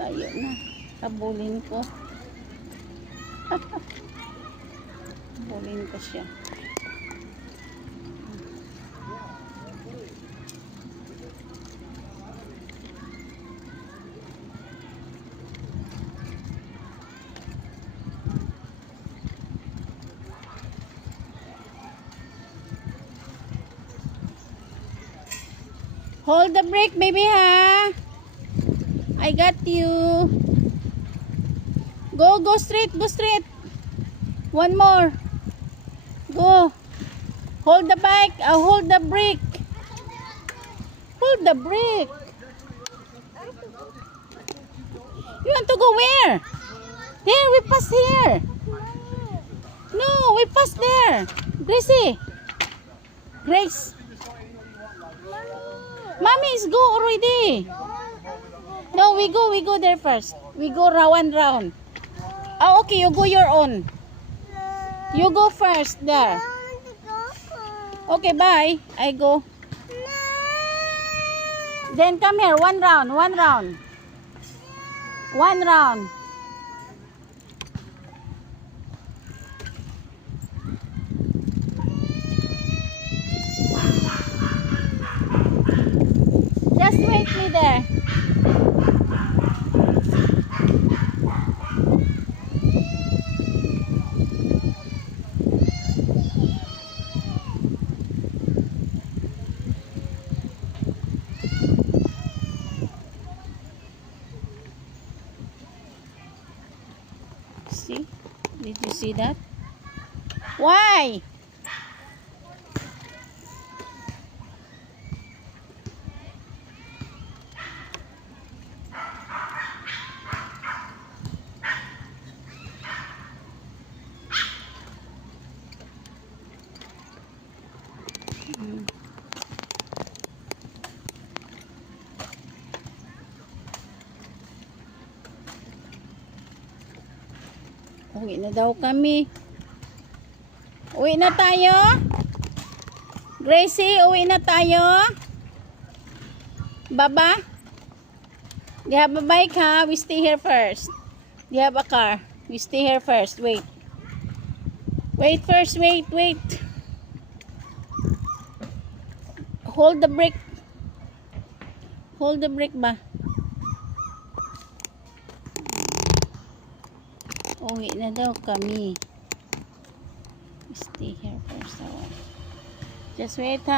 Layo na. Habulin ko. Habulin ko siya. Hold the brake, baby, ha? I got you. Go, go straight, go straight. One more. Go. Hold the bike, hold the brake. Hold the brake. You want to go where? Here, we pass here. No, we pass there. Gracie. Grace. Mommy is go already. No, we go there first. We go round. Oh, okay, you go your own. You go first there. Okay, bye. I go. Then come here, one round. One round. Just wait me there. See? Did you see that? Why? Uwi na daw kami. Uwi na tayo. Gracie, uwi na tayo. Baba. Do you have a bike, ha? We stay here first. Do you have a car? We stay here first. Wait. Wait first. Wait. Hold the brake. Hold the brake ba? Uwi na daw kami. Stay here first. Just wait, ha?